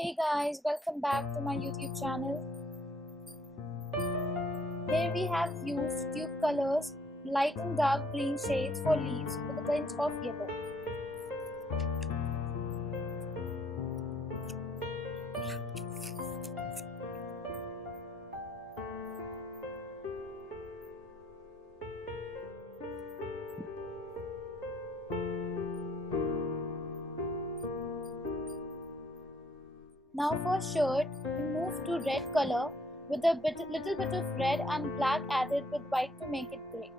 Hey guys, welcome back to my YouTube channel. Here we have used tube colors, light and dark green shades for leaves with a tinge of yellow. Now for shirt, we move to red color with a little bit of red and black added with white to make it grey.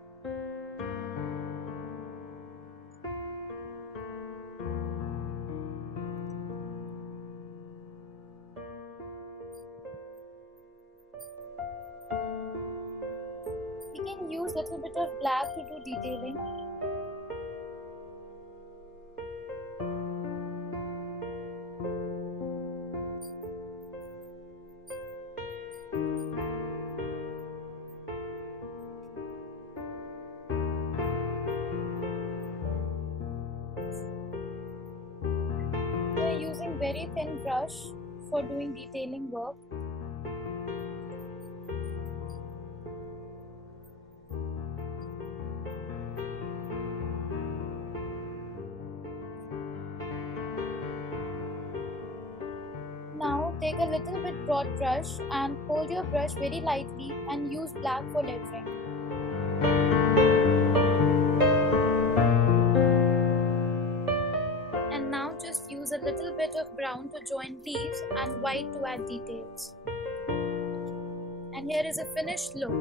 We can use little bit of black to do detailing. We are using very thin brush for doing detailing work. Now take a little bit broad brush and hold your brush very lightly and use black for lettering. And now just use a little bit of brown to join leaves and white to add details. And here is a finished look.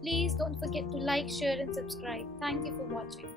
Please don't forget to like, share and subscribe. Thank you for watching.